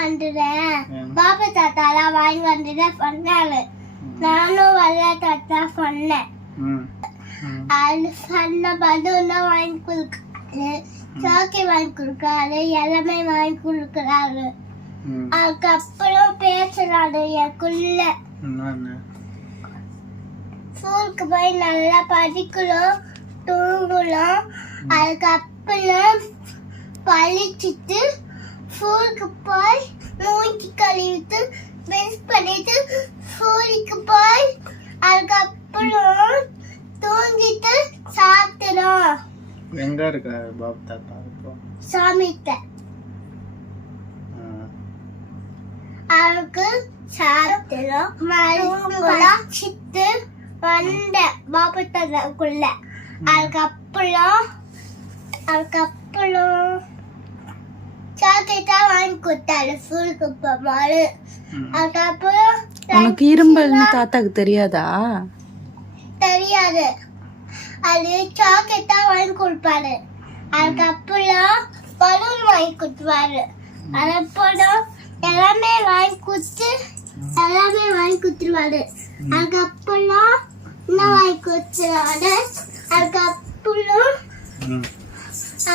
வந்துடுறேன், பாப்பா தாத்தாலாம் வாங்கி வந்துடுறேன் சொன்னாரு. நானும் வரல தாத்தா சொன்னேன். அது சொன்ன பலூன் வாங்கி கொடுக்காரு, சாக்கி வாங்கி கொடுக்காரு, எல்லாமே வாங்கி கொடுக்குறாரு. அதுக்கப்புறம் பேசுறாரு எனக்குள்ள. ஸ்கூலுக்கு போய் நல்லா படிக்கணும், தூங்கணும். அதுக்கப்புறம் பழிச்சிட்டு ஸ்கூலுக்கு போய் மூஞ்சி கழுவிட்டு மிஸ் பண்ணிட்டு ஸ்கூலுக்கு போய் அதுக்கப்புறம் தூங்கிட்டு சாப்பிட்டுடும். எங்க இருக்காரு பாபு தாத்தா இப்போ? சாமிட்ட அவருக்கு சாப்பிட்டுடும். மறுபடியும் சித்து வந்த பாபு தாத்தாக்குள்ள. அதுக்கப்புறம் சாக்லேட்டா வாங்கி கொடுத்தாரு ஸ்கூலுக்கு போகும்போது. அதுக்கப்புறம் உனக்கு இரும்பல்னு தாத்தாக்கு தெரியாதா? தெரியாது, அது சாக்லேட்டா வாங்கி கொடுப்பாரு. அதுக்கப்புறம் பலூன் வாங்கி கொடுத்துருவாரு. அதுக்கப்புறம் எல்லாமே வாங்கி கொடுத்துருவாரு. அதுக்கப்புறம் இன்னும் வாங்கி கொடுத்துருவாரு.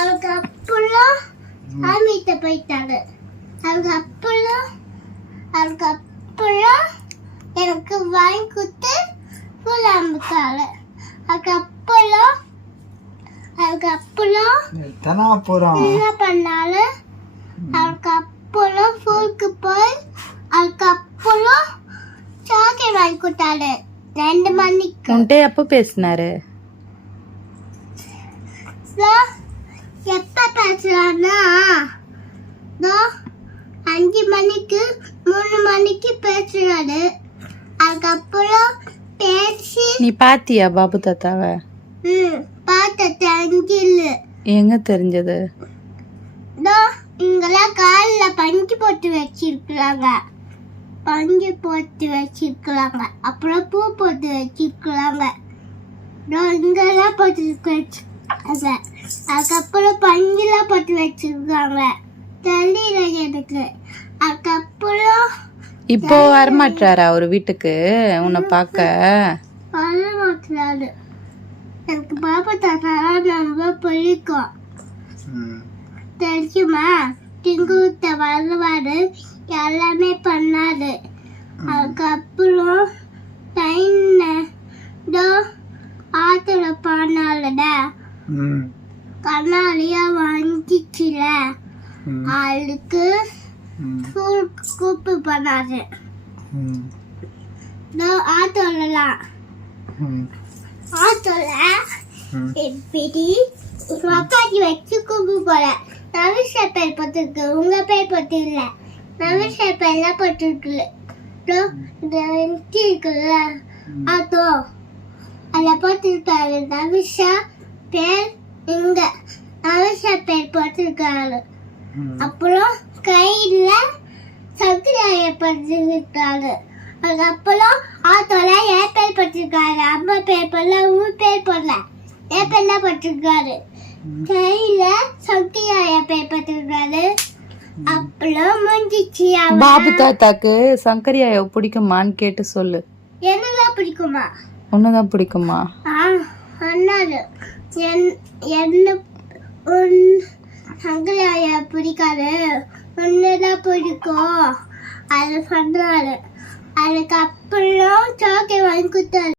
அதுக்கப்புறம் சாமிகிட்ட போயிட்டாரு. அதுக்கப்புறம் எனக்கு வாங்கி கொடுத்து ஸ்கூல் ஆரம்பிச்சாரு. அதுக்கப்புறம் என்ன பண்ணாரு? அதுக்கப்புறம் ஸ்கூலுக்கு போய் அதுக்கப்புறம் சாக்லேட் வாங்கி கொடுத்தாரு 2 மணிக்கு. உன்கிட்ட எப்ப பேசினாரு? எப்ப பேசுறான்னா 5 மணிக்கு 3 மணிக்கு பேசுறாரு. அதுக்கப்புறம் பேசி. நீ பாத்தியா பாபு தாத்தாவை? பார்த்த தெரிஞ்சில்ல. எங்க தெரிஞ்சது? இங்கெல்லாம் காலில் பஞ்சு போட்டு வச்சிருக்கிறாங்க, அப்புறம் பூ போட்டு வச்சிருக்கிறாங்க. இங்கெல்லாம் போட்டு வச்சிருக்காங்க. அதுக்கப்புறம் பஞ்செல்லாம் போட்டு வச்சிருக்காங்க. தெரியல எனக்கு. அதுக்கப்புறம் இப்போ வரமாட்டாரா ஒரு வீட்டுக்கு உன்னை பார்க்க? வரமாட்டாரு. எனக்கு பாப்பா தாத்தா ரொம்ப பிடிக்கும் தெரியுமா? திங்குத்த வருவாரு, எல்லாமே பண்ணாரு. அதுக்கப்புறம் ஆத்துல பானாலடா கண்ணாலியா வாங்கிச்சுல, அதுக்கு கூப்பு பண்ணாரு. ஆத்தோலாம் எப்படி அப்பாச்சி வச்சு கூப்பு போல. நவிஷா பேர் போட்டிருக்கு, உங்க பேர் போட்டு இல்ல. நவிஷா பேர்லாம் போட்டிருக்கு. இருக்குல்ல அதோ அதில் போட்டிருக்காரு நவிஷா பேர். இங்க நவிஷா பேர் போட்டிருக்காரு. அப்புறம் கையில சக்கரையை போட்டிருக்காரு. அதுக்கப்புறம் ஆத்தோல என் பேர் போட்டிருக்காரு. அம்மா பேர் போடல, உன் பேர் போடல, என் பேர்லாம் போட்டிருக்காரு. கையில சக்கரைய பேர் போட்டிருக்காரு. அப்புறம் முடிஞ்சிச்சு. பாபு தாத்தாக்கு சங்கரியா பிடிக்குமான்னு கேட்டு சொல்லு. என்னதான் பிடிக்குமா? ஒண்ணுதான் பிடிக்குமா? அண்ணாரு என்ன சங்கரியா பிடிக்காது, ஒண்ணுதான் பிடிக்கும் அது சொன்னாரு. அதுக்கப்புறம் சாக்கை வாங்கி கொடுத்தாரு.